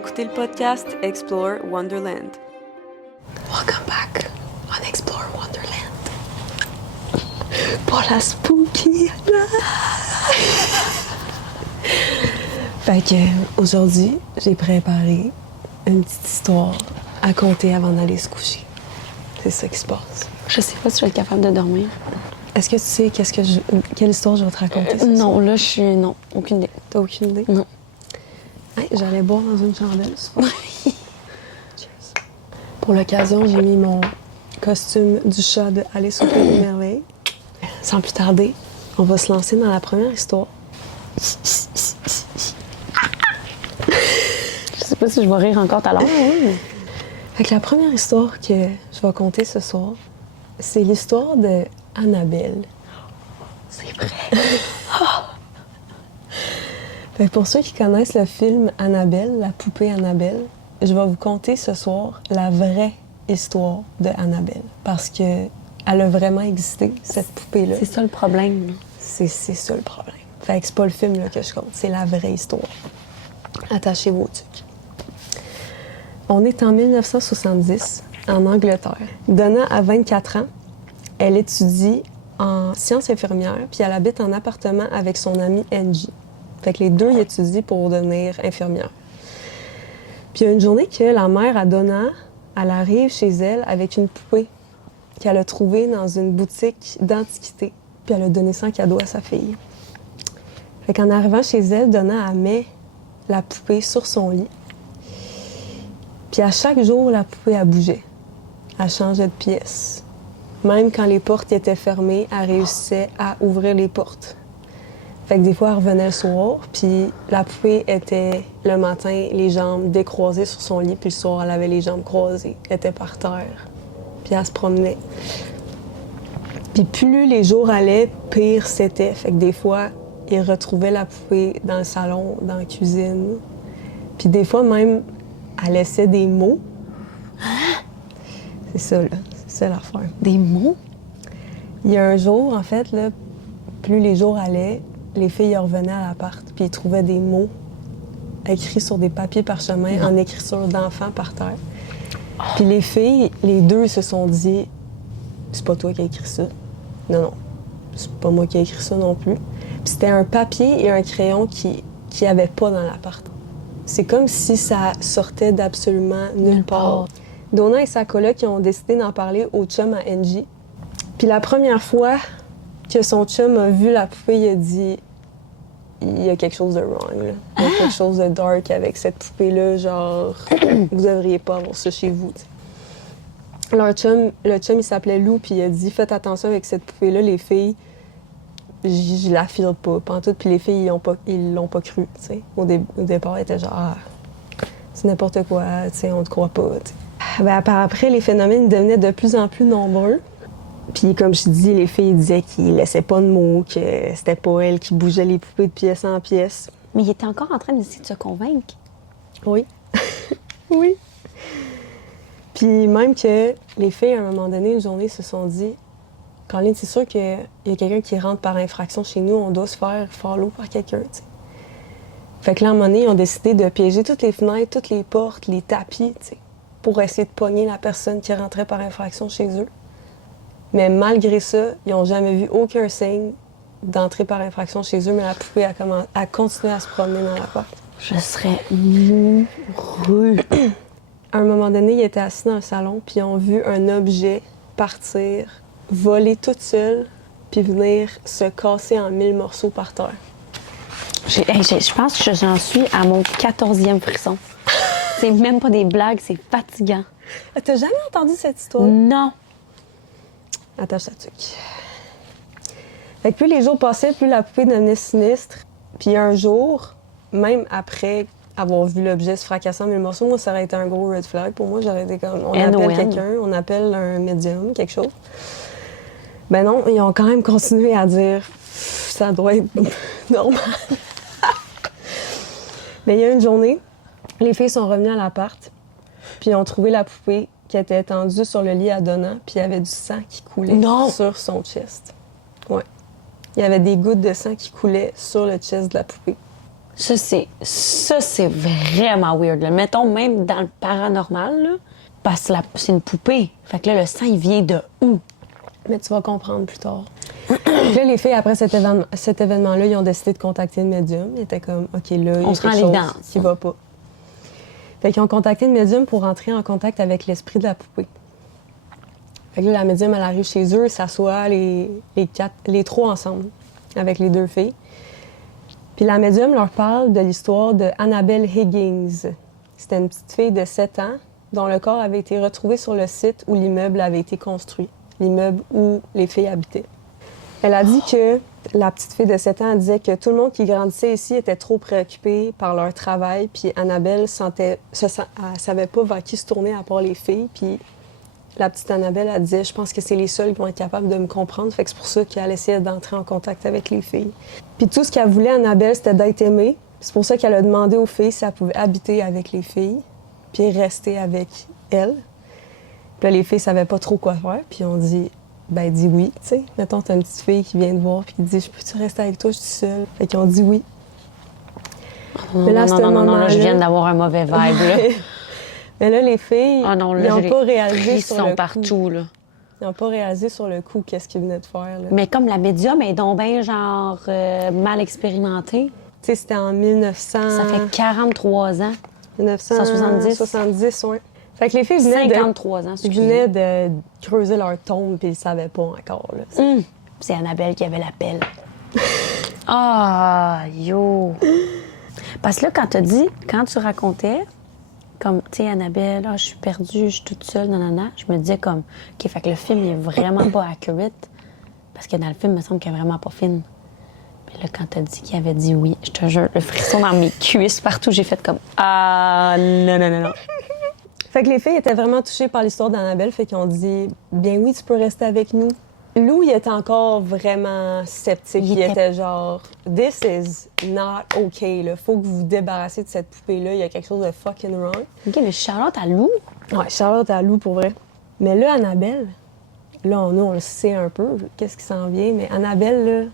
écouter le podcast Explore Wonderland. Welcome back on Explore Wonderland. Pour la spooky. Fait que aujourd'hui, j'ai préparé une petite histoire à conter avant d'aller se coucher. C'est ça qui se passe. Je sais pas si je vais être capable de dormir. Est-ce que tu sais quelle histoire je vais te raconter? Non, là, non, aucune idée. T'as aucune idée? Non. Hey, j'allais boire dans une chandelle. Cheers. Pour l'occasion, j'ai mis mon costume du chat de Alice au Pays des Merveilles. Sans plus tarder, on va se lancer dans la première histoire. Je sais pas si je vais rire encore tout à l'heure. Oui. Fait que la première histoire que je vais conter ce soir, c'est l'histoire de Annabelle. C'est vrai. Fait que pour ceux qui connaissent le film Annabelle, la poupée Annabelle, je vais vous conter ce soir la vraie histoire de Annabelle. Parce que elle a vraiment existé, cette poupée-là. C'est ça le problème. C'est ça le problème. Fait que c'est pas le film là, que je compte, c'est la vraie histoire. Attachez vos trucs. On est en 1970, en Angleterre. Donna a 24 ans. Elle étudie en sciences infirmières, puis elle habite en appartement avec son amie Angie. Fait que les deux, ils étudient pour devenir infirmières. Puis il y a une journée que la mère à Donna, elle arrive chez elle avec une poupée qu'elle a trouvée dans une boutique d'antiquités. Puis elle a donné ça en cadeau à sa fille. Fait qu'en arrivant chez elle, Donna, elle met la poupée sur son lit. Puis à chaque jour, la poupée, elle bougeait. Elle changeait de pièce. Même quand les portes étaient fermées, elle réussissait à ouvrir les portes. Fait que des fois, elle revenait le soir, puis la poupée était, le matin, les jambes décroisées sur son lit, puis le soir, elle avait les jambes croisées. Elle était par terre, puis elle se promenait. Puis plus les jours allaient, pire c'était. Fait que des fois, ils retrouvaient la poupée dans le salon, dans la cuisine. Puis des fois, même, elle laissait des mots. C'est ça, là. C'est ça l'affaire. Des mots? Il y a un jour, en fait, là, plus les jours allaient, les filles revenaient à l'appart, puis ils trouvaient des mots écrits sur des papiers parchemins en écriture d'enfants par terre. Puis les filles, les deux se sont dit « C'est pas toi qui as écrit ça. Non, c'est pas moi qui ai écrit ça non plus. » Puis c'était un papier et un crayon qui avait pas dans l'appart. C'est comme si ça sortait d'absolument nulle part. Donna et sa coloc, ils ont décidé d'en parler au chum à Angie. Puis la première fois que son chum a vu la poupée, il a dit « Il y a quelque chose de wrong, là. Il y a quelque chose de dark avec cette poupée-là, genre, vous devriez pas avoir ça chez vous. » Le chum, il s'appelait Lou, puis il a dit « Faites attention avec cette poupée-là, les filles, je la file pas, pantoute. » Puis les filles, ils l'ont pas cru, tu sais. Au départ, ils étaient genre « Ah, c'est n'importe quoi, tu sais, on te croit pas, tu sais. » Ben, par après, les phénomènes devenaient de plus en plus nombreux. Puis, comme je dis, les filles disaient qu'ils laissaient pas de mots, que c'était pas elles qui bougeaient les poupées de pièce en pièce. Mais il était encore en train d'essayer de se convaincre. Oui. Oui. Puis, même que les filles, à un moment donné, une journée, se sont dit « Caroline, c'est sûr qu'il y a quelqu'un qui rentre par infraction chez nous, on doit se faire follow par quelqu'un, tu sais. » Fait que là, à un moment donné, ils ont décidé de piéger toutes les fenêtres, toutes les portes, les tapis, tu sais, pour essayer de pogner la personne qui rentrait par infraction chez eux. Mais malgré ça, ils n'ont jamais vu aucun signe d'entrer par infraction chez eux, mais la poupée a continué à se promener dans l'appart. Je serais mourue. À un moment donné, ils étaient assis dans le salon, puis ils ont vu un objet partir, voler toute seule, puis venir se casser en 1000 morceaux par terre. Je pense que j'en suis à mon 14e frisson. C'est même pas des blagues, c'est fatigant. T'as jamais entendu cette histoire? Non. Attache ta tuque. Fait que plus les jours passaient, plus la poupée devenait sinistre. Puis un jour, même après avoir vu l'objet se fracasser en 1000 morceaux, moi, ça aurait été un gros red flag. Pour moi, j'aurais été comme, on appelle quelqu'un, on appelle un médium, quelque chose. Ben non, ils ont quand même continué à dire, ça doit être normal. Mais il y a une journée, les filles sont revenues à l'appart, puis ils ont trouvé la poupée qui était étendue sur le lit à Donna, puis il y avait du sang qui coulait sur son chest. Ouais. Il y avait des gouttes de sang qui coulaient sur le chest de la poupée. Ça, c'est vraiment weird. Là. Mettons, même dans le paranormal, là, parce que c'est une poupée. Fait que là, le sang, il vient de où? Mais tu vas comprendre plus tard. Puis là, les filles, après cet événement-là, ils ont décidé de contacter le médium. Ils étaient comme, OK, là, il y a On se rend quelque chose l'évidence. qui va pas. Fait qu'ils ont contacté le médium pour entrer en contact avec l'esprit de la poupée. Fait que là, la médium, elle arrive chez eux, s'assoit les trois ensemble, avec les deux filles. Puis la médium leur parle de l'histoire de Annabelle Higgins. C'était une petite fille de 7 ans dont le corps avait été retrouvé sur le site où l'immeuble avait été construit, l'immeuble où les filles habitaient. Elle a dit que la petite fille de 7 ans disait que tout le monde qui grandissait ici était trop préoccupé par leur travail, puis Annabelle elle savait pas vers qui se tourner à part les filles, puis la petite Annabelle, elle disait « Je pense que c'est les seuls qui vont être capables de me comprendre. » Fait que c'est pour ça qu'elle essayait d'entrer en contact avec les filles. Puis tout ce qu'elle voulait, Annabelle, c'était d'être aimée. C'est pour ça qu'elle a demandé aux filles si elles pouvaient habiter avec les filles, puis rester avec elle. Puis là, les filles savaient pas trop quoi faire, puis on dit « Ben, dis oui, tu sais. Mettons, t'as une petite fille qui vient te voir, puis qui dit « Je peux-tu rester avec toi, je suis seule? » Fait qu'ils ont dit oui. Mais là, non, là, je viens d'avoir un mauvais vibe, là. Mais là, les filles, Ah non, là, ils n'ont pas réalisé sur le partout, coup. là. Ils n'ont pas réalisé sur le coup qu'est-ce qu'ils venaient de faire. Là. Mais comme la médium est donc bien, genre, mal expérimentée. Tu sais, c'était en 1900... Ça fait 43 ans. 1970. 70, oui. Fait que les filles venaient 53 ans, ils venaient de creuser leur tombe puis ils ne savaient pas encore. Là. C'est Annabelle qui avait la pelle. Ah, yo! Parce que là, quand tu racontais, comme, tu sais, Annabelle, je suis perdue, je suis toute seule, nanana, je me disais comme, OK, fait que le film, il est vraiment pas accurate. Parce que dans le film, il me semble qu'il est vraiment pas fine. Puis là, quand t'as dit qu'il avait dit oui, je te jure, le frisson dans mes cuisses partout, j'ai fait comme, ah, non, non, non, non. Fait que les filles étaient vraiment touchées par l'histoire d'Annabelle, fait qu'ils ont dit, bien oui, tu peux rester avec nous. Lou, il était encore vraiment sceptique. Il était genre, this is not okay, là. Faut que vous vous débarrassiez de cette poupée-là. Il y a quelque chose de fucking wrong. OK, mais Charlotte à Lou? Ouais, Charlotte à Lou, pour vrai. Mais là, Annabelle, là, on le sait un peu, qu'est-ce qui s'en vient, mais Annabelle, là,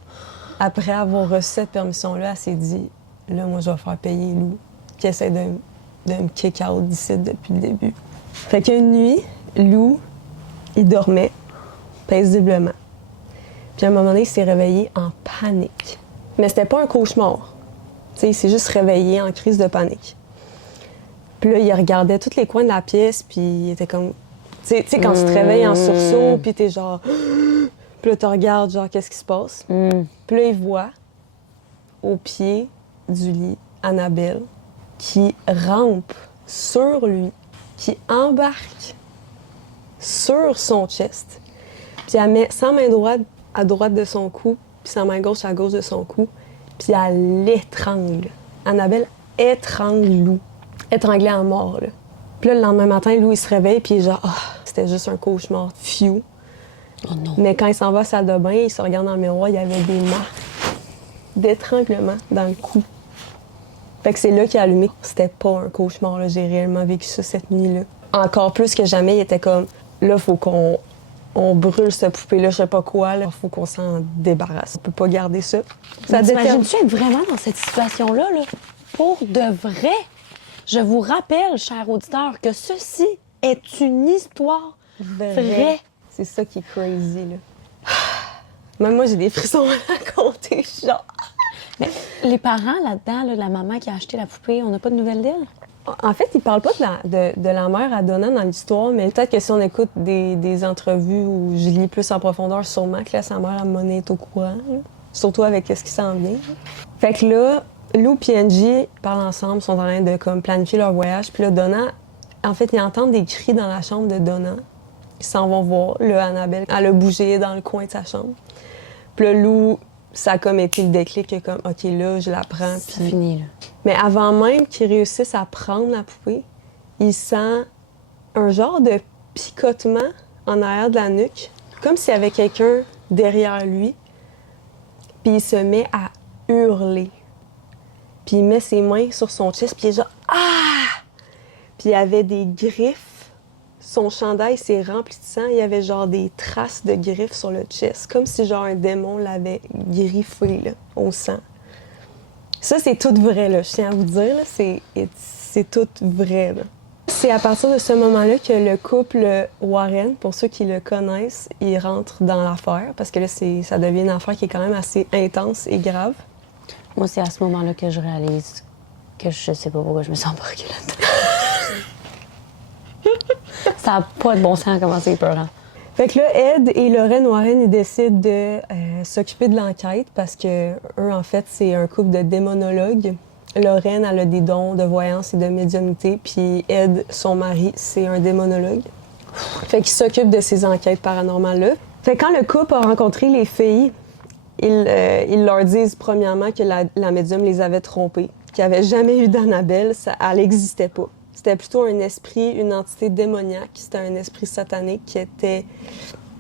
après avoir reçu cette permission-là, elle s'est dit, là, moi, je vais faire payer Lou, qui essaie de me kick out d'ici depuis le début. Fait qu'une nuit, Lou, il dormait paisiblement. Puis à un moment donné, il s'est réveillé en panique. Mais c'était pas un cauchemar. Tu sais, il s'est juste réveillé en crise de panique. Puis là, il regardait tous les coins de la pièce, puis il était comme... Tu sais, quand tu te réveilles en sursaut, puis t'es genre... Puis là, tu regardes, genre, qu'est-ce qui se passe? Puis là, il voit, au pied du lit, Annabelle, qui rampe sur lui, qui embarque sur son chest, puis elle met sa main droite à droite de son cou, puis sa main gauche à gauche de son cou, puis elle l'étrangle. Annabelle étrangle Lou. Étranglée à mort, là. Puis là, le lendemain matin, Lou, il se réveille, puis il est genre, c'était juste un cauchemar. Phew. Oh non. Mais quand il s'en va à la salle de bain, il se regarde dans le miroir, il y avait des marques d'étranglement dans le cou. Fait que c'est là qu'il a allumé. C'était pas un cauchemar, là. J'ai réellement vécu ça cette nuit-là. Encore plus que jamais, il était comme, là, faut qu'on brûle cette poupée-là, je sais pas quoi, là. Faut qu'on s'en débarrasse. On peut pas garder ça. Ça t'imagines-tu être vraiment dans cette situation-là, là? Pour de vrai? Je vous rappelle, chers auditeurs, que ceci est une histoire vraie. C'est ça qui est crazy, là. Même moi, j'ai des frissons à raconter, genre... Mais les parents là-dedans, là, la maman qui a acheté la poupée, on n'a pas de nouvelles d'elle? En fait, ils parlent pas de la mère à Donna dans l'histoire, mais peut-être que si on écoute des entrevues où je lis plus en profondeur, sûrement que là, sa mère, à Monet est au courant, là. Surtout avec ce qui s'en vient. Là. Fait que là, Lou et Angie parlent ensemble, sont en train de comme, planifier leur voyage. Puis là, Donna, en fait, ils entendent des cris dans la chambre de Donna. Ils s'en vont voir. Là, Annabelle, elle a bougé dans le coin de sa chambre. Puis là, Lou, ça a comme été le déclic que comme, OK, là, je la prends. C'est fini, là. Mais avant même qu'il réussisse à prendre la poupée, il sent un genre de picotement en arrière de la nuque, comme s'il y avait quelqu'un derrière lui. Puis il se met à hurler. Puis il met ses mains sur son chest, puis il est genre « Ah! » Puis il y avait des griffes. Son chandail s'est rempli de sang. Il y avait genre des traces de griffes sur le chest, comme si genre un démon l'avait griffé là, au sang. Ça, c'est tout vrai, là. Je tiens à vous dire, là, c'est tout vrai, là. C'est à partir de ce moment-là que le couple Warren, pour ceux qui le connaissent, il rentre dans l'affaire, parce que là, ça devient une affaire qui est quand même assez intense et grave. Moi, c'est à ce moment-là que je réalise que je sais pas pourquoi je me sens embarquée là-dedans. Ça n'a pas de bon sens à commencer épeurant. Fait que là, Ed et Lorraine Warren, ils décident de s'occuper de l'enquête parce que eux, en fait, c'est un couple de démonologues. Lorraine, elle a des dons de voyance et de médiumnité, puis Ed, son mari, c'est un démonologue. Fait qu'ils s'occupent de ces enquêtes paranormales-là. Fait que quand le couple a rencontré les filles, ils leur disent premièrement que la médium les avait trompées, qu'il n'y avait jamais eu d'Annabelle, elle n'existait pas. C'était plutôt un esprit, une entité démoniaque, c'était un esprit satanique qui était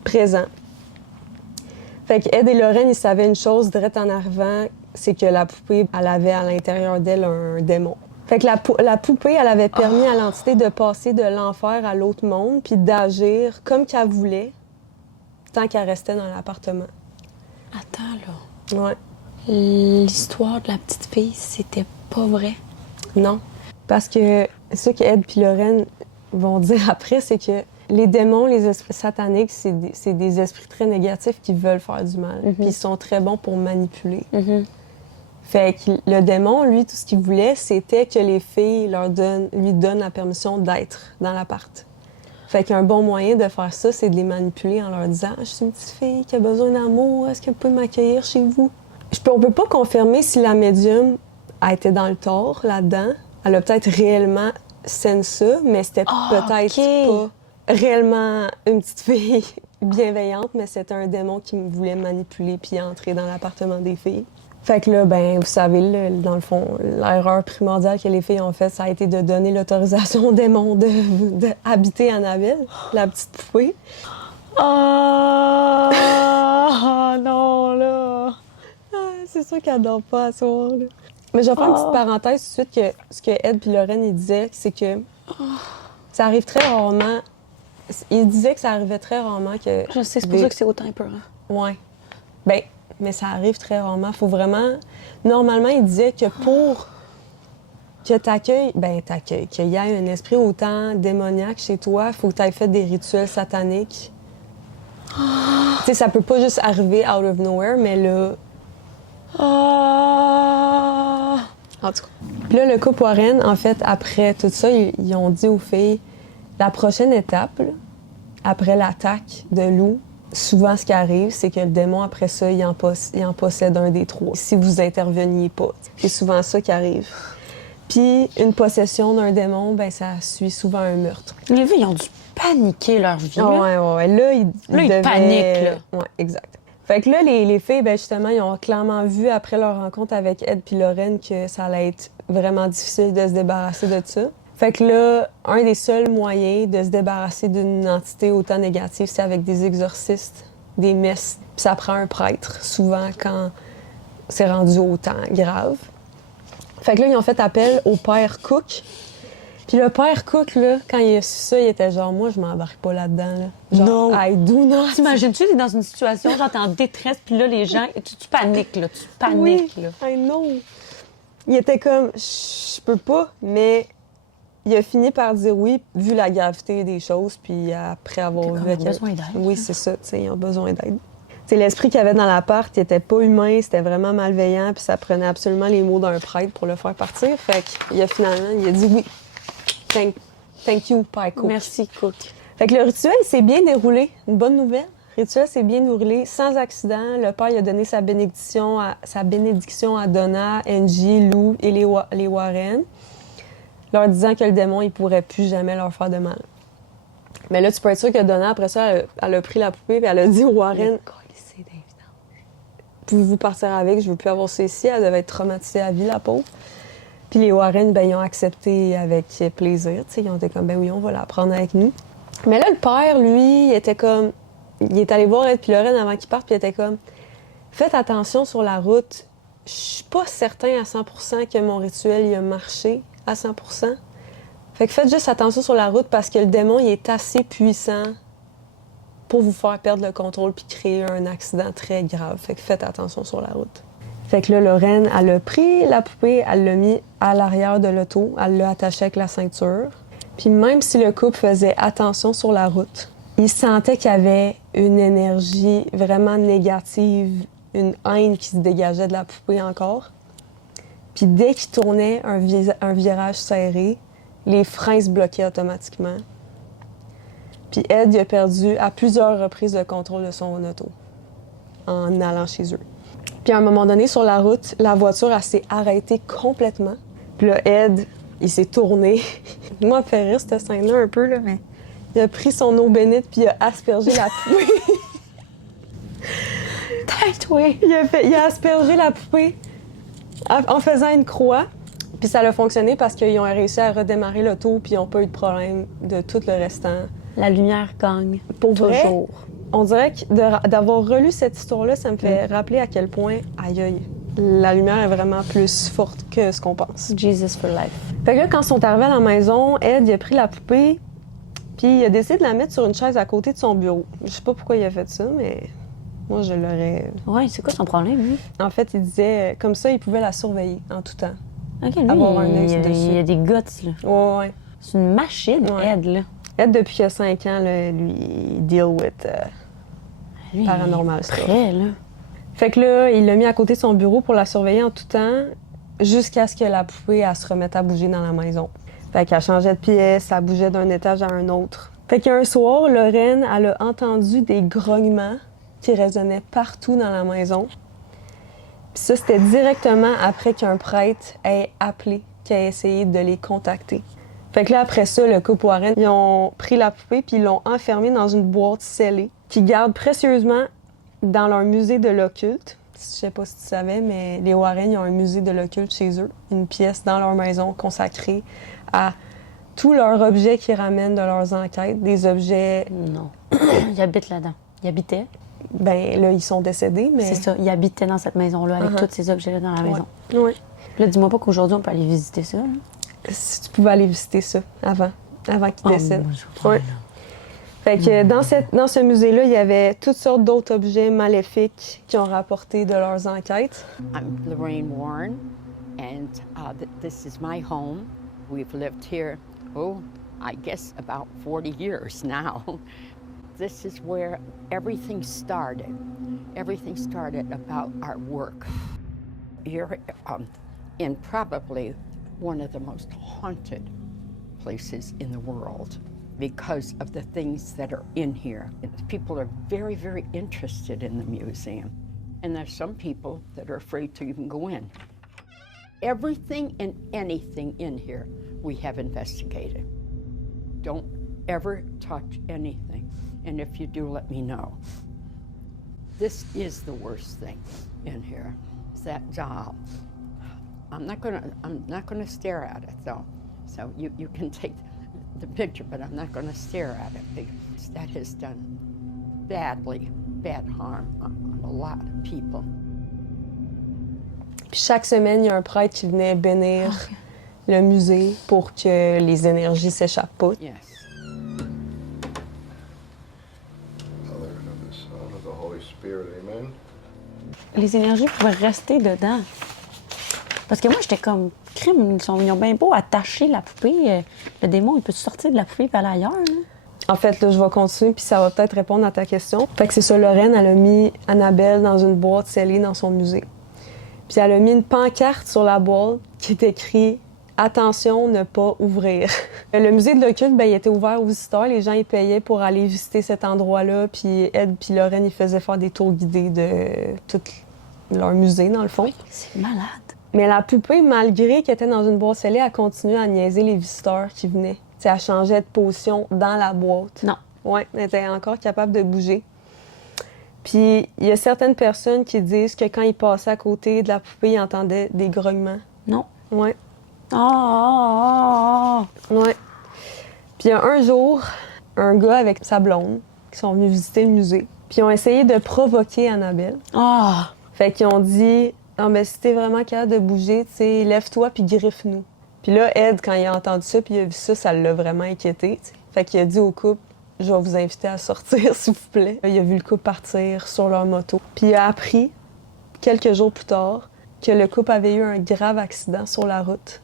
présent. Fait que Ed et Lorraine, ils savaient une chose direct en arrivant, c'est que la poupée, elle avait à l'intérieur d'elle un démon. Fait que la poupée, elle avait permis à l'entité de passer de l'enfer à l'autre monde, puis d'agir comme qu'elle voulait, tant qu'elle restait dans l'appartement. Attends, là. Ouais. L'histoire de la petite fille, c'était pas vrai. Non. Parce que ce que Ed et Lorraine vont dire après, c'est que les démons, les esprits sataniques, c'est des esprits très négatifs qui veulent faire du mal. Puis ils sont très bons pour manipuler. Fait que le démon, lui, tout ce qu'il voulait, c'était que les filles lui donnent la permission d'être dans l'appart. Fait qu'un bon moyen de faire ça, c'est de les manipuler en leur disant « Je suis une petite fille qui a besoin d'amour, est-ce que vous pouvez m'accueillir chez vous? » On peut pas confirmer si la médium a été dans le tort là-dedans. Elle a peut-être réellement scène ça, mais c'était peut-être pas réellement une petite fille bienveillante, mais c'était un démon qui voulait manipuler puis entrer dans l'appartement des filles. Fait que là, ben, vous savez, dans le fond, l'erreur primordiale que les filles ont faite, ça a été de donner l'autorisation au démon d'habiter Annabelle, la petite poupée. Oh non, là! C'est sûr qu'elle dort pas à soir, là. Mais je vais faire une petite parenthèse tout de suite que ce que Ed et Lorraine ils disaient, c'est que ça arrive très rarement. Ils disaient que ça arrivait très rarement que. Je sais, c'est pour ça que c'est autant épeurant. Ouais. Ben, mais ça arrive très rarement. Faut vraiment. Normalement, ils disaient que pour que t'accueilles, qu'il y ait un esprit autant démoniaque chez toi, faut que tu aies fait des rituels sataniques. Tu sais, ça peut pas juste arriver out of nowhere, mais là. En tout cas. Puis là, le couple Warren, en fait, après tout ça, ils ont dit aux filles, la prochaine étape, là, après l'attaque de loup, souvent ce qui arrive, c'est que le démon, après ça, il en possède un des trois, si vous interveniez pas. C'est souvent ça qui arrive. Puis une possession d'un démon, ben ça suit souvent un meurtre. Les filles, ils ont dû paniquer leur vie. Ouais. Là, ils paniquent, là. Ouais, exact. Fait que là, les filles, ben justement, ils ont clairement vu après leur rencontre avec Ed puis Lorraine que ça allait être vraiment difficile de se débarrasser de ça. Fait que là, un des seuls moyens de se débarrasser d'une entité autant négative, c'est avec des exorcistes, des messes. Puis ça prend un prêtre, souvent quand c'est rendu autant grave. Fait que là, ils ont fait appel au père Cook. Puis le père Cook, là, quand il a su ça, il était genre, moi, je m'embarque pas là-dedans, là. Genre, Non. I do not. T'imagines-tu, t'es dans une situation, genre, t'es en détresse, puis là, les gens, tu paniques, là. Tu paniques, Oui, là. I know. Il était comme, je peux pas, mais il a fini par dire oui, vu la gravité des choses, puis après avoir vu... Ils ont besoin d'aide. Oui, c'est ça, tu sais, ils ont besoin d'aide. C'est l'esprit qu'il y avait dans l'appart, il était pas humain, c'était vraiment malveillant, puis ça prenait absolument les mots d'un prêtre pour le faire partir. Fait qu'il a finalement, il a dit oui. Thank you, Père Cook. Merci, Cook. Fait que le rituel s'est bien déroulé. Une bonne nouvelle. Le rituel s'est bien déroulé, sans accident. Le père il a donné sa bénédiction à Donna, Angie, Lou et les Warren, leur disant que le démon, il pourrait plus jamais leur faire de mal. Mais là, tu peux être sûr que Donna, après ça, elle a pris la poupée et elle a dit aux Warren, pouvez-vous partir avec? Je veux plus avoir ça ici. Elle devait être traumatisée à vie, la pauvre. Puis les Warren, ben, ils ont accepté avec plaisir. T'sais. Ils ont été comme, ben oui, on va la prendre avec nous. Mais là, le père, lui, il était comme... Il est allé voir Ed puis Lorraine avant qu'ils partent, puis il était comme, faites attention sur la route. Je suis pas certain à 100% que mon rituel, il a marché à 100%. Fait que faites juste attention sur la route parce que le démon, il est assez puissant pour vous faire perdre le contrôle puis créer un accident très grave. Fait que faites attention sur la route. Fait que là, Lorraine, elle a pris la poupée, elle l'a mis à l'arrière de l'auto, elle l'a attachée avec la ceinture. Puis même si le couple faisait attention sur la route, il sentait qu'il y avait une énergie vraiment négative, une haine qui se dégageait de la poupée encore. Puis dès qu'il tournait un virage serré, les freins se bloquaient automatiquement. Puis Ed, il a perdu à plusieurs reprises le contrôle de son auto en allant chez eux. Puis à un moment donné, sur la route, la voiture, elle s'est arrêtée complètement. Puis là, Ed, il s'est tourné. Moi, ça me fait rire cette scène-là un peu, là, mais il a pris son eau bénite puis il a aspergé la poupée. Tête, oui! Il a aspergé la poupée en faisant une croix. Puis ça a fonctionné parce qu'ils ont réussi à redémarrer l'auto puis ils n'ont pas eu de problème de tout le restant. La lumière gagne. Pour vrai, toujours. on dirait que d'avoir relu cette histoire-là, ça me fait rappeler à quel point, aïe aïe, la lumière est vraiment plus forte que ce qu'on pense. Jesus for life. Fait que là, quand ils sont arrivés à la maison, Ed, il a pris la poupée puis il a décidé de la mettre sur une chaise à côté de son bureau. Je sais pas pourquoi il a fait ça, mais moi, je l'aurais... Ouais, c'est quoi son problème, lui? En fait, il disait, comme ça, il pouvait la surveiller en tout temps. OK, lui, Avoir un œil il dessus. y a des guts, là. Ouais. C'est une machine, Ouais. Ed, là. Ed, depuis qu'il a 5 ans, là, lui, il deal with Lui, paranormal il est stuff. prêt, là. Fait que là, il l'a mis à côté de son bureau pour la surveiller en tout temps, jusqu'à ce que la poupée, elle se remette à bouger dans la maison. Fait qu'elle changeait de pièce, elle bougeait d'un étage à un autre. Fait qu'un soir, Lorraine, elle a entendu des grognements qui résonnaient partout dans la maison. Puis ça, c'était directement après qu'un prêtre ait appelé, qui a essayé de les contacter. Fait que là, après ça, le couple Warren, ils ont pris la poupée puis ils l'ont enfermée dans une boîte scellée qu'ils gardent précieusement dans leur musée de l'occulte. Je sais pas si tu savais, mais les Warren, ils ont un musée de l'occulte chez eux. Une pièce dans leur maison consacrée à tous leurs objets qu'ils ramènent de leurs enquêtes. Des objets, Non. Il habite là-dedans. Il habitait. ben là, ils sont décédés, mais... C'est ça. Il habitait dans cette maison-là avec Uh-huh. tous ces objets-là dans la maison. Ouais. Là, dis-moi pas qu'aujourd'hui, on peut aller visiter ça. Là. Si tu pouvais aller visiter ça avant qu'ils décèdent. moi, je veux Ouais. Fait que dans ce musée-là, il y avait toutes sortes d'autres objets maléfiques qui ont rapporté de leurs enquêtes. I'm Lorraine Warren, and this is my home. We've lived here, I guess about 40 years now. This is where everything started. Everything started about our work. You're in probably one of the most haunted places in the world because of the things that are in here. People are very, very interested in the museum. And there's some people that are afraid to even go in. Everything and anything in here we have investigated. Don't ever touch anything. And if you do, let me know. This is the worst thing in here. It's that doll. I'm not gonna stare at it though. So you can take the picture, but I'm not gonna stare at it because that has done bad harm on a lot of people. Puis chaque semaine, il y a un prêtre qui venait bénir le musée pour que les énergies s'échappent pas. Yes. Father, and of the Son, of the Holy Spirit, amen. Les énergies pouvaient rester dedans. Parce que moi, j'étais comme, crime, ils ont bien beau attacher la poupée. Le démon, il peut sortir de la poupée et aller ailleurs. Là. En fait, là, je vais continuer, puis ça va peut-être répondre à ta question. Fait que c'est ça, Lorraine, elle a mis Annabelle dans une boîte scellée dans son musée. Puis elle a mis une pancarte sur la boîte qui est écrit « Attention, ne pas ouvrir ». Le musée de l'occulte, ben, il était ouvert aux visiteurs. Les gens, ils payaient pour aller visiter cet endroit-là. Puis Ed puis Lorraine, ils faisaient faire des tours guidés de tout leur musée, dans le fond. C'est malade. Mais la poupée, malgré qu'elle était dans une boîte scellée, elle continuait à niaiser les visiteurs qui venaient. T'sais, elle changeait de position dans la boîte. Non. Oui, elle était encore capable de bouger. Puis, il y a certaines personnes qui disent que quand ils passaient à côté de la poupée, ils entendaient des grognements. Non. Oui, Ah! oui. Puis, il y a un jour, un gars avec sa blonde qui sont venus visiter le musée. Puis, ils ont essayé de provoquer Annabelle. Ah! Fait qu'ils ont dit « Ah, mais si t'es vraiment capable de bouger, tu sais, lève-toi puis griffe-nous. » Puis là, Ed, quand il a entendu ça puis il a vu ça, ça l'a vraiment inquiété. T'sais. Fait qu'il a dit au couple « Je vais vous inviter à sortir, s'il vous plaît. » Il a vu le couple partir sur leur moto. Puis il a appris, quelques jours plus tard, que le couple avait eu un grave accident sur la route.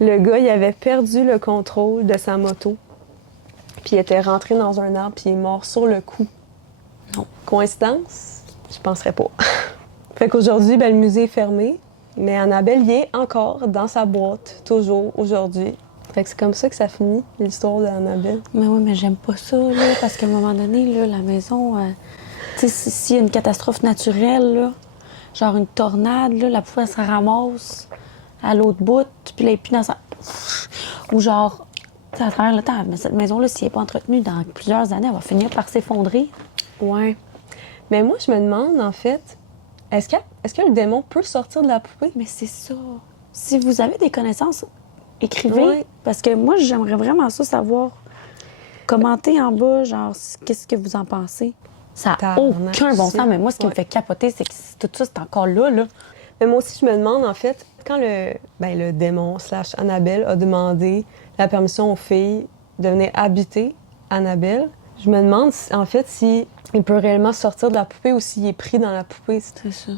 Le gars, il avait perdu le contrôle de sa moto, puis il était rentré dans un arbre, puis il est mort sur le coup. Non. Coïncidence? Je penserais pas. Fait qu'aujourd'hui, ben, le musée est fermé, mais Annabelle y est encore dans sa boîte, toujours aujourd'hui. Fait que c'est comme ça que ça finit, l'histoire d'Annabelle. Mais oui, mais j'aime pas ça, là, parce qu'à un moment donné, là, la maison, tu sais, s'il y a une catastrophe naturelle, là, genre une tornade, là, la poupée, elle se ramasse à l'autre bout, puis là, et puis dans sa... Ou genre, tu sais, à travers le temps, mais cette maison-là, si elle n'est pas entretenue dans plusieurs années, elle va finir par s'effondrer. Ouais. Mais moi, je me demande, en fait, est-ce que le démon peut sortir de la poupée? Mais c'est ça. Si vous avez des connaissances, écrivez. Ouais. Parce que moi, j'aimerais vraiment ça savoir. Commentez en bas, genre, qu'est-ce que vous en pensez. Ça n'a Tabarnak, aucun bon c'est- sens, mais moi, ce qui me ouais. fait capoter, c'est que tout ça, c'est encore là, là. Mais moi aussi, je me demande, en fait, quand le démon / Annabelle a demandé la permission aux filles de venir habiter Annabelle, je me demande, en fait, si il peut réellement sortir de la poupée ou s'il est pris dans la poupée. C'est ça.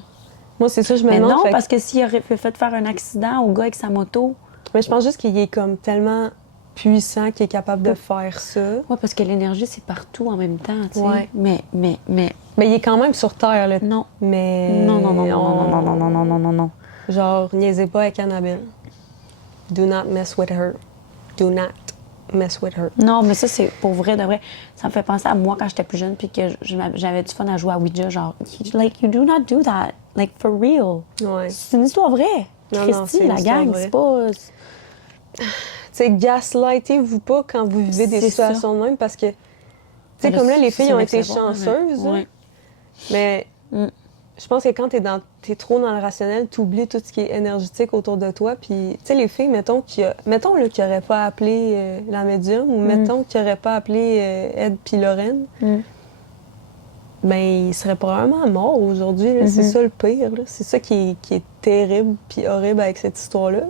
Moi, c'est ça, je me Mais demande. non, fait que- parce que s'il aurait fait faire un accident au gars avec sa moto, Mais je pense juste qu'il est comme tellement puissant qu'il est capable de faire ça. ouais, parce que l'énergie, c'est partout en même temps, tu sais. Ouais. Mais, Mais il est quand même sur Terre, là. non. Mais... Non, non, non, non, non, non, non, non, non, non, non. Genre, niaisez pas avec Annabelle. Do not mess with her. Do not mess with her. Non, mais ça, c'est pour vrai, de vrai. Ça me fait penser à moi quand j'étais plus jeune, puis que j'avais du fun à jouer à Ouija, genre, like, you do not do that. Like, for real. Ouais. C'est une histoire vraie. Non, non, Christy, c'est une la histoire gang, vraie. c'est pas... Tu sais, gaslightez-vous pas quand vous vivez des C'est situations de même parce que, tu sais, Ben comme là, les ça, filles c'est ont un été excellent, chanceuses, mais- là. ouais. Mais Mm. je pense que quand t'es trop dans le rationnel, t'oublies tout ce qui est énergétique autour de toi. Puis, tu sais, les filles, mettons là, qu'ils n'auraient pas appelé la médium ou mettons qu'ils n'auraient pas appelé Ed puis Lorraine, Mm. ben ils seraient probablement morts aujourd'hui. Là. C'est ça le pire. Là. C'est ça qui est terrible puis horrible avec cette histoire-là.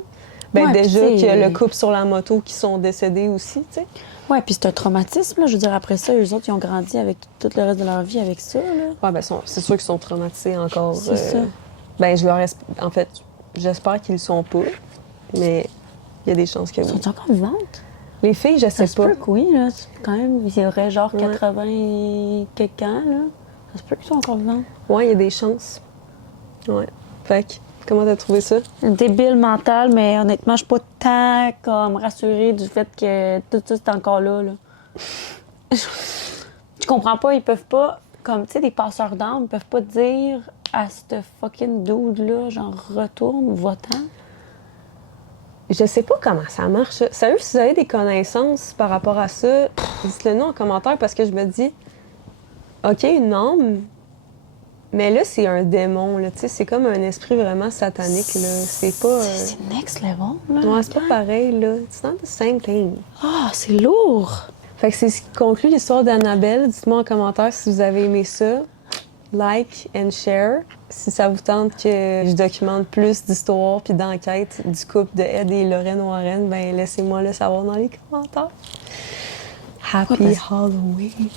Ben Ouais, déjà puis tu sais, que le couple sur la moto qui sont décédés aussi, tu sais. Ouais, puis c'est un traumatisme, là. Je veux dire, après ça, eux autres, ils ont grandi avec tout le reste de leur vie avec ça, là. Ouais, ben c'est sûr qu'ils sont traumatisés encore. C'est ça. Ben en fait, j'espère qu'ils le sont pas, mais il y a des chances que Ils oui. sont encore vivantes? Les filles, je sais Ça se pas. peut que oui, là. Quand même, il y aurait genre Ouais. 80 et quelques ans, là. Ça se peut qu'ils soient encore vivantes. Ouais, il y a des chances. Ouais. Fait que, comment t'as trouvé ça? Débile mental, mais honnêtement, je suis pas tant comme rassurée du fait que tout ça, c'est encore là, là. Je comprends pas, ils peuvent pas, comme, tu sais, des passeurs d'âme, ils peuvent pas dire à ce fucking dude-là, genre, retourne, va-t'en. Je sais pas comment ça marche. Sérieux, si vous avez des connaissances par rapport à ça, dites-le nous en commentaire parce que je me dis, OK, une âme, mais là, c'est un démon, là. Tu sais, c'est comme un esprit vraiment satanique, là. C'est pas. C'est next level, là. Ouais, c'est pas pareil, là. It's not the same thing. Ah, c'est lourd! Fait que c'est ce qui conclut l'histoire d'Annabelle. Dites-moi en commentaire si vous avez aimé ça. Like and share. Si ça vous tente que je documente plus d'histoires puis d'enquêtes du couple de Ed et Lorraine Warren, ben laissez-moi le savoir dans les commentaires. Happy Ouais, parce- Halloween.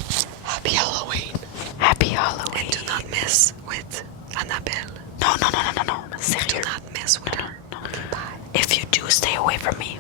Happy Halloween. Happy Halloween! And do not mess with Annabelle. Non, non, non, non, non, non. Sérieux. Do not mess with her. If you do, stay away from me.